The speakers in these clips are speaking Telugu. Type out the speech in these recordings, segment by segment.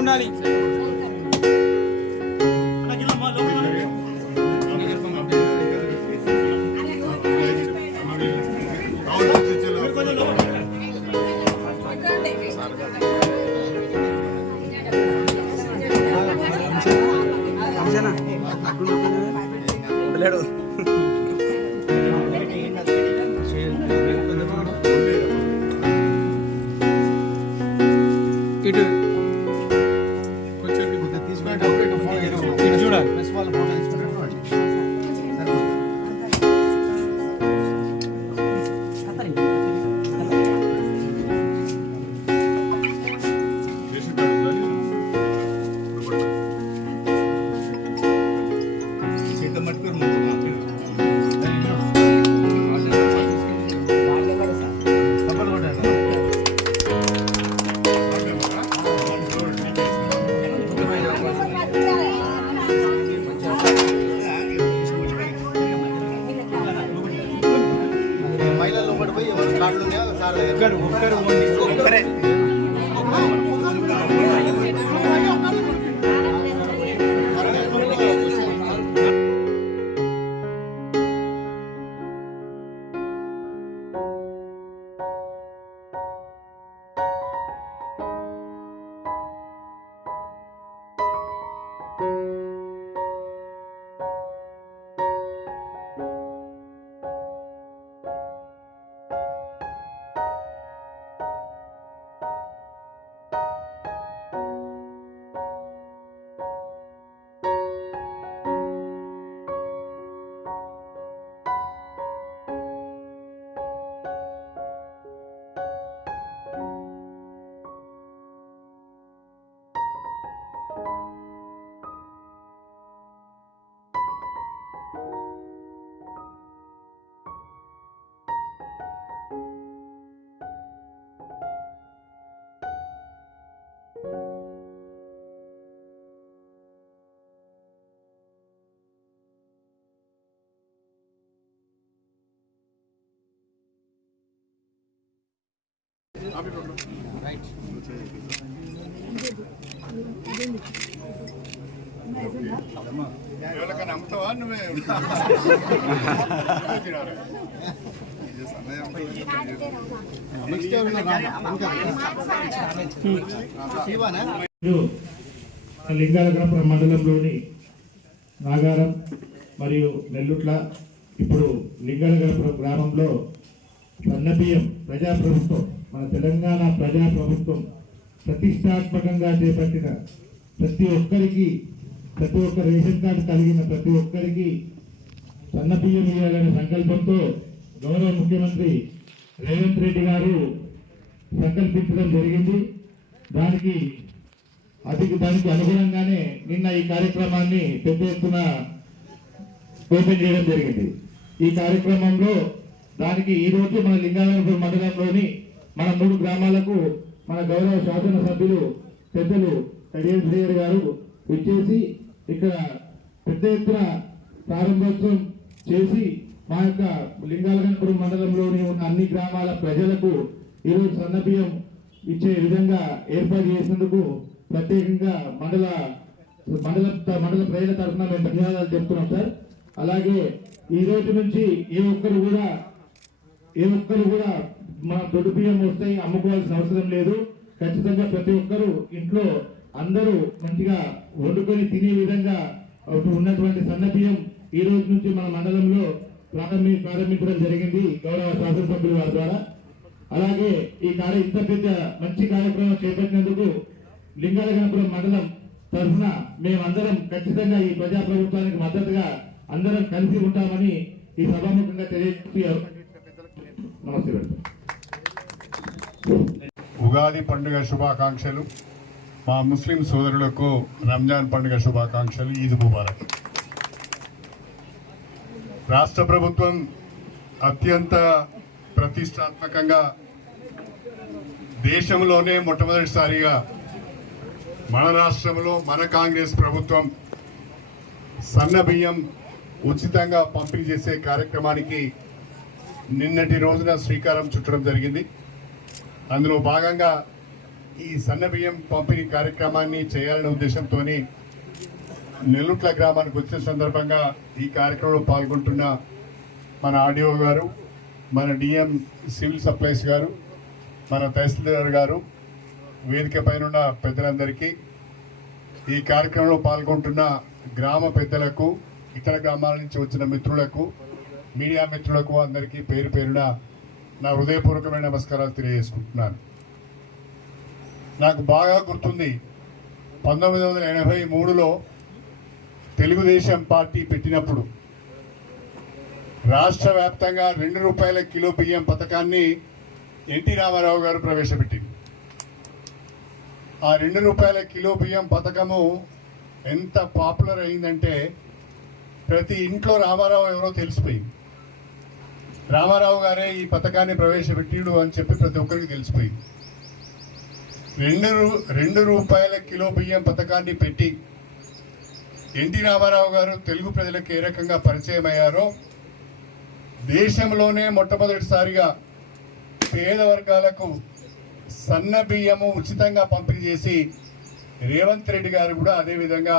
ఉండాలి ఎవరికైనా అమ్ముతావా నువ్వే లింగాలగ్రపురం మండలంలోని నాగారం మరియు నెల్లుట్ల ఇప్పుడు లింగాలగ్రపురం గ్రామంలో సన్నబియ్యం ప్రజాప్రభుత్వం మన తెలంగాణ ప్రజాప్రభుత్వం ప్రతిష్టాత్మకంగా చేపట్టిన ప్రతి ఒక్కరికి ప్రతి ఒక్క రేషన్ కార్డు కలిగిన ప్రతి ఒక్కరికి సన్నబియ్యం ఇవ్వాలనే సంకల్పంతో గౌరవ ముఖ్యమంత్రి రేవంత్ రెడ్డి గారు సంకల్పించడం జరిగింది. దానికి అది దానికి అనుగుణంగానే నిన్న ఈ కార్యక్రమాన్ని పెద్ద ఎత్తున ఓపెన్ చేయడం జరిగింది. ఈ కార్యక్రమంలో దానికి ఈ రోజు మన లింగాలపురం మండలంలోని మన మూడు గ్రామాలకు మన గౌరవ శాసనసభ్యులు పెద్దలు కడియం శ్రీయర్ గారు వచ్చేసి ఇక్కడ పెద్ద ఎత్తున ప్రారంభోత్సవం చేసి మా యొక్క లింగాలగనపురం మండలంలోని ఉన్న అన్ని గ్రామాల ప్రజలకు ఈరోజు సన్నబియ్యం ఇచ్చే విధంగా ఏర్పాటు చేసినందుకు ప్రత్యేకంగా మండల మండల మండల ప్రజల తరఫున మేము ధన్యవాదాలు చెప్తున్నాం సార్. అలాగే ఈ రోజు నుంచి ఏ ఒక్కరు కూడా ఏ ఒక్కరు కూడా మా దొడ్డు బియ్యం వస్తాయి అమ్ముకోవాల్సిన అవసరం లేదు. ఖచ్చితంగా ప్రతి ఒక్కరు ఇంట్లో అందరూ మంచిగా వండుకొని తినే విధంగా ఉన్నటువంటి సన్న బియ్యం ఈ రోజు నుంచి మన మండలంలో ప్రారంభి ప్రారంభించడం జరిగింది గౌరవ శాసనసభ్యుల వారి ద్వారా. అలాగే ఈ కార్య ఇంత పెద్ద మంచి కార్యక్రమం చేపట్టినందుకు లింగాలగనపురం మండలం తరఫున మేమందరం ఖచ్చితంగా ఈ ప్రజా ప్రభుత్వానికి మద్దతుగా అందరం కలిసి ఉంటామని ఈ సభాముఖంగా తెలియజేస్తూ నమస్తే ఉగాది పండుగ శుభాకాంక్షలు. మా ముస్లిం సోదరులకు రంజాన్ పండుగ శుభాకాంక్షలు. ఈద్ ముబారక్. రాష్ట్ర ప్రభుత్వం అత్యంత ప్రతిష్టాత్మకంగా దేశంలోనే మొట్టమొదటిసారిగా మన రాష్ట్రంలో మన కాంగ్రెస్ ప్రభుత్వం సన్న బియ్యం ఉచితంగా పంపిణీ చేసే కార్యక్రమానికి నిన్నటి రోజున శ్రీకారం చుట్టడం జరిగింది. అందులో భాగంగా ఈ సన్న బియ్యం పంపిణీ కార్యక్రమాన్ని చేయాలనే ఉద్దేశంతో నెల్లుట్ల గ్రామానికి వచ్చిన సందర్భంగా ఈ కార్యక్రమంలో పాల్గొంటున్న మన ఆర్డీఓ గారు మన డిఎం సివిల్ సప్లైస్ గారు మన తహసీల్దార్ గారు వేదిక పైన ఉన్న పెద్దలందరికీ ఈ కార్యక్రమంలో పాల్గొంటున్న గ్రామ పెద్దలకు ఇతర గ్రామాల నుంచి వచ్చిన మిత్రులకు మీడియా మిత్రులకు అందరికీ పేరు పేరున నా హృదయపూర్వకమైన నమస్కారాలు తెలియజేసుకుంటున్నాను. నాకు బాగా గుర్తుంది పంతొమ్మిది వందల ఎనభై మూడులో తెలుగుదేశం పార్టీ పెట్టినప్పుడు రాష్ట్ర వ్యాప్తంగా రెండు రూపాయల కిలో బియ్యం పథకాన్ని ఎన్టీ రామారావు గారు ప్రవేశపెట్టింది. ఆ రెండు రూపాయల కిలో బియ్యం పథకము ఎంత పాపులర్ అయిందంటే ప్రతి ఇంట్లో రామారావు ఎవరో తెలిసిపోయింది. రామారావు గారే ఈ పథకాన్ని ప్రవేశపెట్టిడు అని చెప్పి ప్రతి ఒక్కరికి తెలిసిపోయింది. రెండు రూ- రెండు రూపాయల కిలో బియ్యం పథకాన్ని పెట్టి ఎన్టీ రామారావు గారు తెలుగు ప్రజలకు ఏ రకంగా పరిచయం అయ్యారో దేశంలోనే మొట్టమొదటిసారిగా పేద వర్గాలకు సన్న బియ్యము ఉచితంగా పంపిణీ చేసి రేవంత్ రెడ్డి గారు కూడా అదేవిధంగా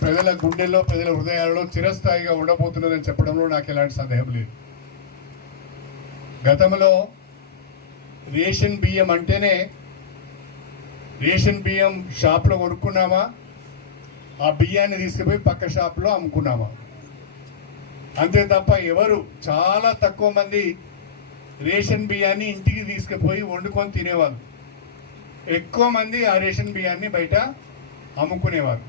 ప్రజల గుండెల్లో ప్రజల హృదయాలలో చిరస్థాయిగా ఉండబోతున్నదని చెప్పడంలో నాకు ఎలాంటి సందేహం లేదు. గతంలో రేషన్ బియ్యం అంటేనే రేషన్ బియ్యం షాప్లో కొనుక్కున్నామా? ఆ బియ్యాన్ని తీసుకుపోయి పక్క షాప్లో అమ్ముకున్నామా? అంతే తప్ప ఎవరు చాలా తక్కువ మంది రేషన్ బియ్యాన్ని ఇంటికి తీసుకుపోయి వండుకొని తినేవాళ్ళు. ఎక్కువ మంది ఆ రేషన్ బియ్యాన్ని బయట అమ్ముకునేవారు.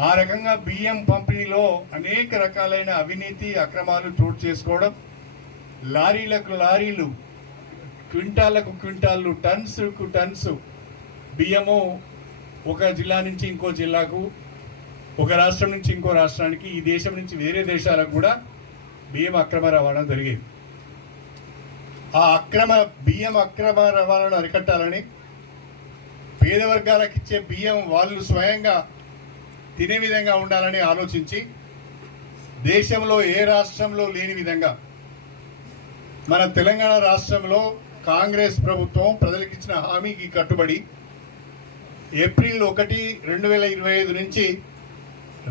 ఆ రకంగా బియ్యం పంపిణీలో అనేక రకాలైన అవినీతి అక్రమాలు చోటు చేసుకోవడం లారీలకు లారీలు క్వింటాలకు క్వింటాళ్ళు టన్స్కు టన్స్ బియ్యము ఒక జిల్లా నుంచి ఇంకో జిల్లాకు ఒక రాష్ట్రం నుంచి ఇంకో రాష్ట్రానికి ఈ దేశం నుంచి వేరే దేశాలకు కూడా బియ్యం అక్రమ రవాణా జరిగేది. ఆ అక్రమ బియ్యం అక్రమ రవాణాను అరికట్టాలని పేద వర్గాలకు ఇచ్చే బియ్యం వాళ్ళు స్వయంగా తినే విధంగా ఉండాలని ఆలోచించి దేశంలో ఏ రాష్ట్రంలో లేని విధంగా మన తెలంగాణ రాష్ట్రంలో కాంగ్రెస్ ప్రభుత్వం ప్రజలకు ఇచ్చిన హామీకి కట్టుబడి ఏప్రిల్ ఒకటి రెండు వేల ఇరవై ఐదు నుంచి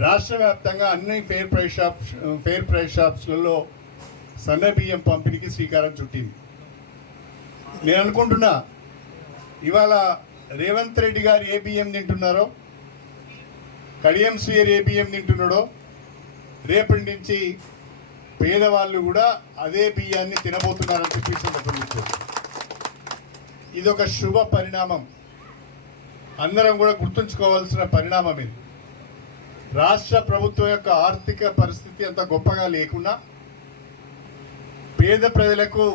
రాష్ట్ర వ్యాప్తంగా అన్ని fair price shops fair price షాప్స్లలో సన్న బియ్యం పంపిణీకి శ్రీకారం చుట్టింది. నేను అనుకుంటున్నా ఇవాళ రేవంత్ రెడ్డి గారు ఏ బియ్యం తింటున్నారో కడియం శ్రీయర్ ఏ బియ్యం తింటున్నాడో రేపటి నుంచి పేదవాళ్ళు కూడా అదే బియ్యాన్ని తినబోతున్నారని చెప్పి సందర్భించారు ఇది ఒక శుభ పరిణామం. అందరం కూడా గుర్తుంచుకోవాల్సిన పరిణామం ఇది. రాష్ట్ర ప్రభుత్వం యొక్క ఆర్థిక పరిస్థితి అంత గొప్పగా లేకుండా పేద ప్రజలకు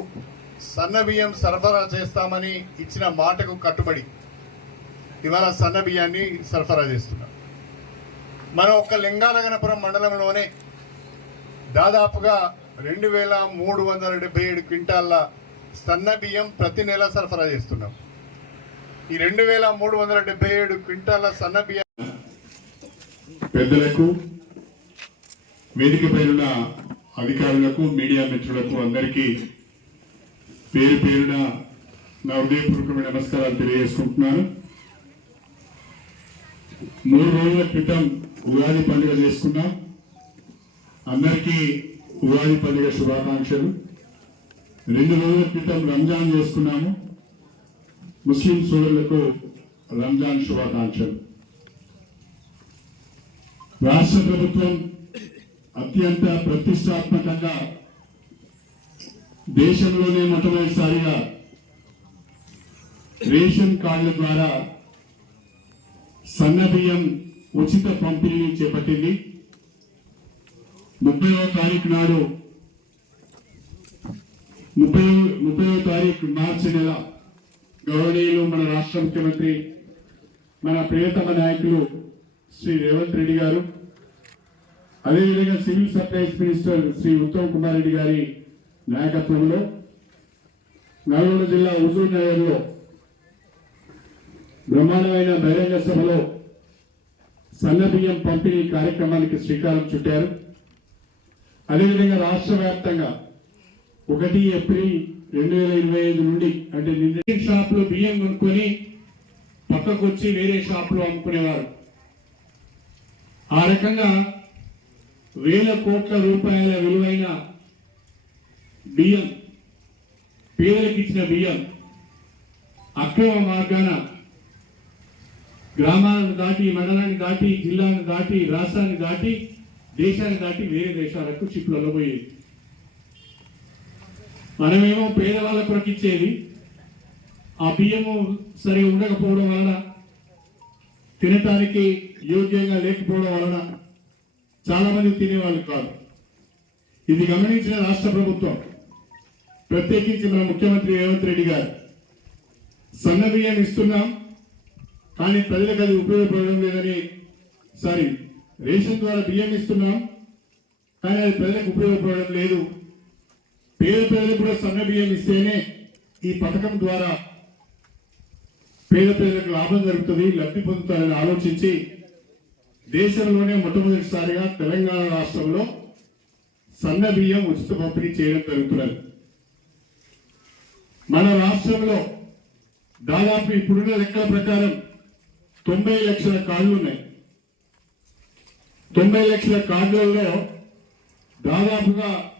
సన్న బియ్యం సరఫరా చేస్తామని ఇచ్చిన మాటకు కట్టుబడి ఇవాళ సన్న బియ్యాన్ని సరఫరా చేస్తున్నారు. మన ఒక్క లింగాలగనపురం మండలంలోనే దాదాపుగా రెండు వేల మూడు వందల డెబ్బై ఏడు క్వింటాల్ల సన్న బియ్యం ప్రతి నెల సరఫరా చేస్తున్నాం. ఈ రెండు వేల మూడు వందల డెబ్బై ఏడు క్వింటాల సన్న బియ్యం పెద్దలకు వేదిక పేరున అధికారులకు మీడియా మిత్రులకు అందరికీ పేరు పేరున నా హృదయపూర్వకమైన నమస్కారాలు తెలియజేసుకుంటున్నాను. మూడు రోజుల క్రితం ఉగాది పండుగ చేసుకున్నాం. అందరికీ ఉగాది పండుగ శుభాకాంక్షలు. రెండు రోజుల క్రితం రంజాన్ చేసుకున్నాము. ముస్లిం సోదరులకు రంజాన్ శుభాకాంక్షలు. రాష్ట్ర ప్రభుత్వం అత్యంత ప్రతిష్టాత్మకంగా దేశంలోనే మొట్టమొదటిసారిగా రేషన్ కార్డుల ద్వారా సన్న బియ్యం ఉచిత పంపిణీని చేపట్టింది. ముప్పైవ తారీఖు నాడు ముప్పై ముప్పైవ తారీఖు మార్చి నెల గౌరవనీయులు మన రాష్ట్ర ముఖ్యమంత్రి మన ప్రియతమ నాయకులు శ్రీ రేవంత్ రెడ్డి గారు. అదేవిధంగా civil supplies minister Shri Uttam Kumar Reddy గారి నాయకత్వంలో నల్గొండ జిల్లా హుజూర్ నగర్లో బ్రహ్మాండమైన బహిరంగ సభలో సన్న బియ్యం పంపిణీ కార్యక్రమానికి శ్రీకారం చుట్టారు. అదేవిధంగా రాష్ట్ర వ్యాప్తంగా ఒకటి ఏప్రిల్ రెండు వేల ఇరవై ఐదు నుండి అంటే నిన్న షాప్లో బియ్యం కొనుక్కొని పక్కకు వచ్చి వేరే షాప్లో అమ్ముకునేవారు. ఆ రకంగా వేల కోట్ల రూపాయల విలువైన బియ్యం పేదలకు ఇచ్చిన బియ్యం అక్రమ మార్గాన గ్రామాలను దాటి మండలాన్ని దాటి జిల్లాను దాటి రాష్ట్రాన్ని దాటి దేశాన్ని దాటి వేరే దేశాలకు షిప్లలో పోయేది మనమేమో పేదవాళ్ళ కొరకు ఇచ్చేది. ఆ బియ్యము సరిగా ఉండకపోవడం వలన తినటానికి యోగ్యంగా లేకపోవడం వలన చాలా మంది తినేవాళ్ళు కాదు. ఇది గమనించిన రాష్ట్ర ప్రభుత్వం ప్రత్యేకించి మన ముఖ్యమంత్రి రేవంత్ రెడ్డి గారు. సన్న బియ్యం ఇస్తున్నాం కానీ ప్రజలకు అది ఉపయోగపడడం లేదని సారీ రేషన్ ద్వారా బియ్యం ఇస్తున్నాం కానీ అది ప్రజలకు ఉపయోగపడడం లేదు. పేద ప్రజలకు కూడా సన్న బియ్యం ఇస్తేనే ఈ పథకం ద్వారా పేద ప్రజలకు లాభం జరుగుతుంది లబ్ధి పొందుతారని ఆలోచించి దేశంలోనే మొట్టమొదటిసారిగా తెలంగాణ రాష్ట్రంలో సన్న బియ్యం ఉచిత పంపిణీ చేయడం జరుగుతున్నది. మన రాష్ట్రంలో దాదాపు ఇప్పుడున్న లెక్కల ప్రకారం తొంభై లక్షల కార్డులు ఉన్నాయి. తొంభై లక్షల కార్డులలో దాదాపుగా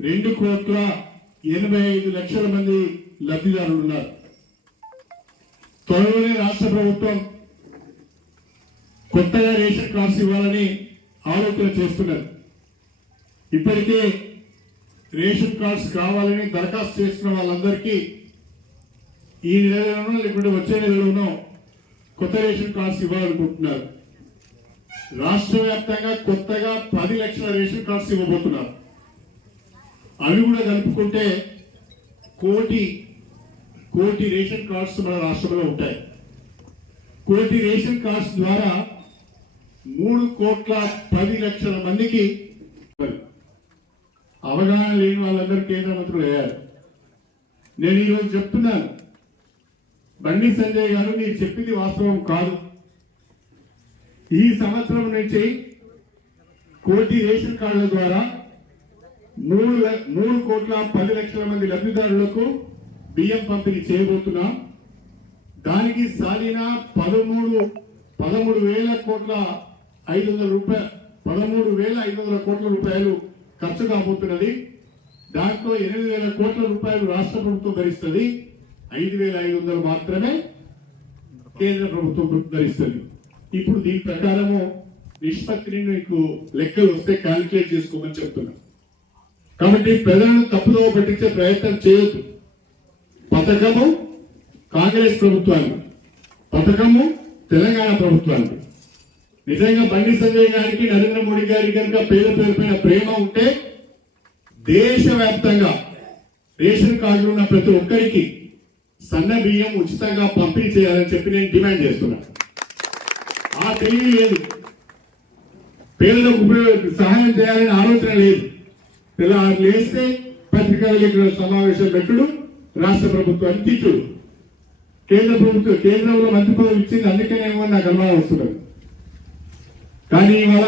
రెండు కోట్ల ఎనభై ఐదు లక్షల మంది లబ్ధిదారులు ఉన్నారు. త్వరలోనే రాష్ట్ర ప్రభుత్వం కొత్తగా రేషన్ కార్డ్స్ ఇవ్వాలని ఆలోచన చేస్తున్నారు. ఇప్పటికే రేషన్ కార్డ్స్ కావాలని దరఖాస్తు చేస్తున్న వాళ్ళందరికీ ఈ నెలలోనో లేకుంటే వచ్చే నెలలోనో కొత్త రేషన్ కార్డ్స్ ఇవ్వాలనుకుంటున్నారు. రాష్ట్ర వ్యాప్తంగా కొత్తగా పది లక్షల రేషన్ కార్డ్స్ ఇవ్వబోతున్నారు. అవి కూడా కలుపుకుంటే కోటి కోటి రేషన్ కార్డ్స్ మన రాష్ట్రంలో ఉంటాయి. కోటి రేషన్ కార్డ్స్ ద్వారా మూడు కోట్ల పది లక్షల మందికి అవగాహన లేని వాళ్ళందరూ కేంద్ర మంత్రులు అయ్యారు. నేను ఈరోజు చెప్తున్నాను బండి సంజయ్ గారు నేను చెప్పింది వాస్తవం కాదు. ఈ సంవత్సరం నుంచి కోటి రేషన్ కార్డుల ద్వారా మూడు మూడు కోట్ల పది లక్షల మంది లబ్ధిదారులకు బియ్యం పంపిణీ చేయబోతున్నాం. దానికి సాలిన పదమూడు పదమూడు వేల కోట్ల ఐదు వందల రూపాయలు పదమూడు వేల ఐదు వందల కోట్ల రూపాయలు ఖర్చు కాబోతున్నది. దాంట్లో ఎనిమిది వేల కోట్ల రూపాయలు రాష్ట్ర ప్రభుత్వం భరిస్తుంది. ఐదు వేల ఐదు వందలు మాత్రమే కేంద్ర ప్రభుత్వం ధరిస్తుంది ఇప్పుడు దీని ప్రకారము నిష్పత్తిని మీకు లెక్కలు వస్తే క్యాలిక్యులేట్ చేసుకోమని చెప్తున్నా. కాబట్టి ప్రజలను తప్పుదో పట్టించే ప్రయత్నం చేయొద్దు. పథకము కాంగ్రెస్ ప్రభుత్వానికి పథకము తెలంగాణ ప్రభుత్వానికి నిజంగా బండి సంజయ్ గారికి నరేంద్ర మోడీ గారికి కనుక పేద పేరుపైన ప్రేమ ఉంటే దేశవ్యాప్తంగా రేషన్ కార్డులు ఉన్న ప్రతి ఒక్కరికి సన్న బియ్యం ఉచితంగా పంపిణీ చేయాలని చెప్పి నేను డిమాండ్ చేస్తున్నా. ఆ తెలివి లేదు. పేదలకు ఉపయోగ సహాయం చేయాలని ఆలోచన లేదు. ఇలా లేస్తే పత్రికా విలేకరుల సమావేశం పెట్టుడు రాష్ట్ర ప్రభుత్వాన్ని తిట్టుడు. కేంద్ర ప్రభుత్వం కేంద్రంలో మంత్రి పదవి ఇచ్చింది అందుకనేమో నాకు అనుమానం వస్తున్నది కానీ ఇవాళ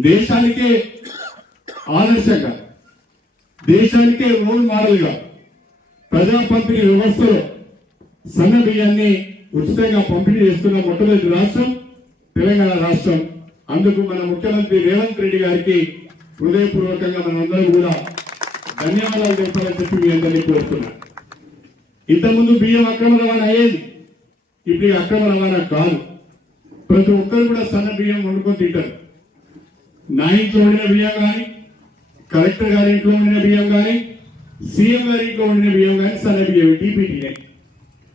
దేశానికే ఆదర్శంగా దేశానికే రోల్ మోడల్గా ప్రజా పంపిణీ వ్యవస్థలో సన్న బియ్యాన్ని ఉచితంగా పంపిణీ చేస్తున్న మొట్టమొదటి రాష్ట్రం తెలంగాణ రాష్ట్రం. అందుకు మన ముఖ్యమంత్రి రేవంత్ రెడ్డి గారికి హృదయపూర్వకంగా మనందరం కూడా ధన్యవాదాలు తెలపాలని చెప్పి మీ అందరినీ కోరుతున్నా. ఇంతకుముందు బియ్యం అక్రమ రవాణా అయ్యేది ఇప్పుడు అక్రమ రవాణా కాదు. ప్రతి ఒక్కరు కూడా సన్న బియ్యం వండుకొని తింటారు. నా ఇంట్లో వండిన బియ్యం కానీ కలెక్టర్ గారి ఇంట్లో వండిన బియ్యం కానీ సీఎం గారి ఇంట్లో బియ్యం కానీ సన్న బియ్యం డీపీటీనే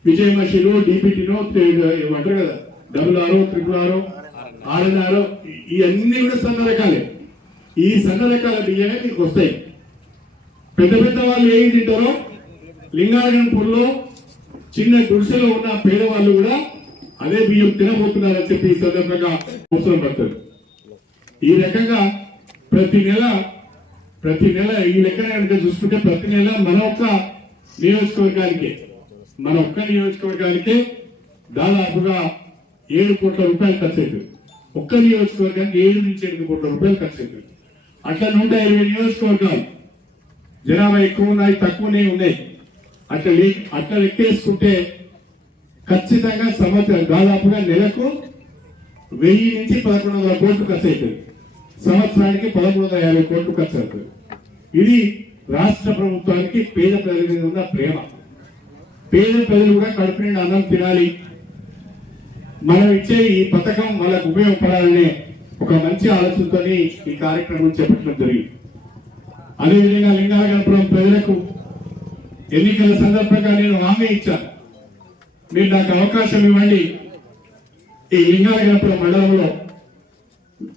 విజయమషిలో డీపీటీనో అంటారు కదా. డబుల్ ఆరో ట్రిపుల్ ఆరో ఆర్ఎన్ఆర్ ఇవన్నీ కూడా సన్న రకాలే. ఈ సన్న రకాల బియ్యమే మీకు వస్తాయి. పెద్ద పెద్ద వాళ్ళు ఏం తింటారో లింగాలగంపూర్లో చిన్న గుడిసెలో ఉన్న పేదవాళ్ళు కూడా అదే బియ్యం తినబోతున్నారని చెప్పి ఈ సందర్భంగా అవసరం పడుతుంది. ఈ రకంగా ప్రతి నెల ప్రతి నెల ఈ లెక్కన కనుక చూసుకుంటే ప్రతి నెల మన ఒక్క నియోజకవర్గానికే మన ఒక్క నియోజకవర్గానికే దాదాపుగా ఏడు కోట్ల రూపాయలు ఖర్చు అవుతుంది ఒక్క నియోజకవర్గానికి ఏడు నుంచి ఎనిమిది కోట్ల రూపాయలు ఖర్చు అవుతుంది అట్లా నూట ఇరవై నియోజకవర్గాలు జనాభా ఎక్కువ ఉన్నాయి తక్కువనే ఉన్నాయి. అట్లా అట్లా లెక్కేసుకుంటే ఖచ్చితంగా సంవత్సరం దాదాపుగా నెలకు వెయ్యి నుంచి పదకొండు వందల కోట్లు ఖర్చు అవుతుంది సంవత్సరానికి పదమూడు వందల యాభై కోట్లు ఖర్చు అవుతుంది. ఇది రాష్ట్ర ప్రభుత్వానికి పేద ప్రజల మీద ఉన్న ప్రేమ. పేద ప్రజలు కూడా కడుపు నిండా అన్నం తినాలి. మనం ఇచ్చే ఈ పథకం వాళ్ళకు ఉపయోగపడాలనే ఒక మంచి ఆలోచనతో ఈ కార్యక్రమం చేపట్టడం జరిగింది. అదేవిధంగా లింగాలగనపురం ప్రజలకు ఎన్నికల సందర్భంగా నేను హామీ ఇచ్చాను. మీరు నాకు అవకాశం ఇవ్వండి. ఈ లింగాలగనపురం మండలంలో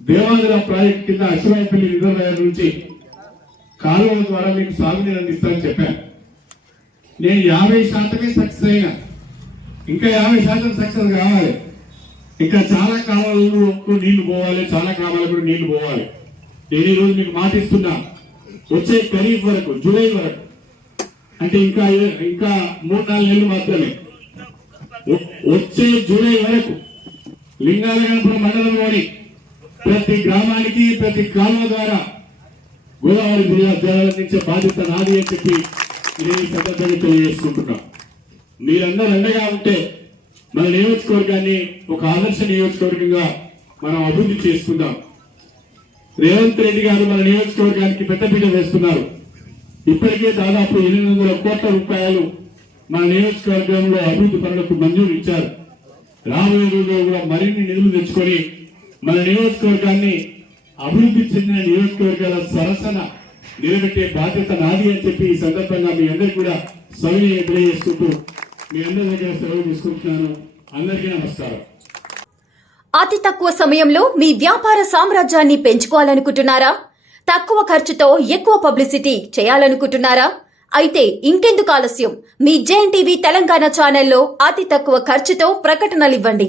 దేవాదుల ప్రాజెక్ట్ కింద అశ్వరాయపల్లి రిజర్వాయర్ నుంచి కాలువల ద్వారా మీకు సాగునీరు అందిస్తానని చెప్పాను. నేను యాభై శాతమే సక్సెస్ అయినా ఇంకా యాభై శాతం సక్సెస్ కావాలి. ఇంకా చాలా కాలువలకు నీళ్ళు పోవాలి చాలా కాలువలకు కూడా నీళ్ళు పోవాలి. నేను ఈరోజు రోజు మీకు మాటిస్తున్నా వచ్చే ఖరీఫ్ వరకు జూలై వరకు. అంటే ఇంకా ఇంకా మూడు నాలుగు నెలలు మాత్రమే. వచ్చే జూలై వరకు లింగాలగనపురం మండలంలోని ప్రతి గ్రామానికి ప్రతి కాలువ ద్వారా గోదావరి జిల్లా జలాలు బాధ్యత నాది అని చెప్పి నేను ఈ సందర్భంగా తెలియజేసుకుంటున్నా. మీరందరూ అండగా ఉంటే మన నియోజకవర్గాన్ని ఒక ఆదర్శ నియోజకవర్గంగా మనం అభివృద్ధి చేసుకుందాం. రేవంత్ రెడ్డి గారు మన నియోజకవర్గానికి పెద్దపీట వేస్తున్నారు. ఇప్పటికే దాదాపు ఎనిమిది వందల కోట్ల రూపాయలు మన నియోజకవర్గంలో అభివృద్ధి పనులకు మంజూరు ఇచ్చారు. రాబోయే రోజుల్లో కూడా మరిన్ని నిధులు తెచ్చుకొని మన నియోజకవర్గాన్ని అభివృద్ధి చెందిన నియోజకవర్గాల సరసన నిలబెట్టే బాధ్యత నాది అని చెప్పి ఈ సందర్భంగా మీ అందరికి కూడా సవినీయ తెలియజేసుకుంటూ మీ అందరి దగ్గర సెలవు తీసుకుంటున్నాను. అందరికీ నమస్కారం. అతి తక్కువ సమయంలో మీ వ్యాపార సామ్రాజ్యాన్ని పెంచుకోవాలనుకుంటున్నారా? తక్కువ ఖర్చుతో ఎక్కువ పబ్లిసిటీ చేయాలనుకుంటున్నారా? అయితే ఇంకెందుకు ఆలస్యం? మీ జేఎన్టీవీ తెలంగాణ ఛానల్లో అతి తక్కువ ఖర్చుతో ప్రకటనలివ్వండి.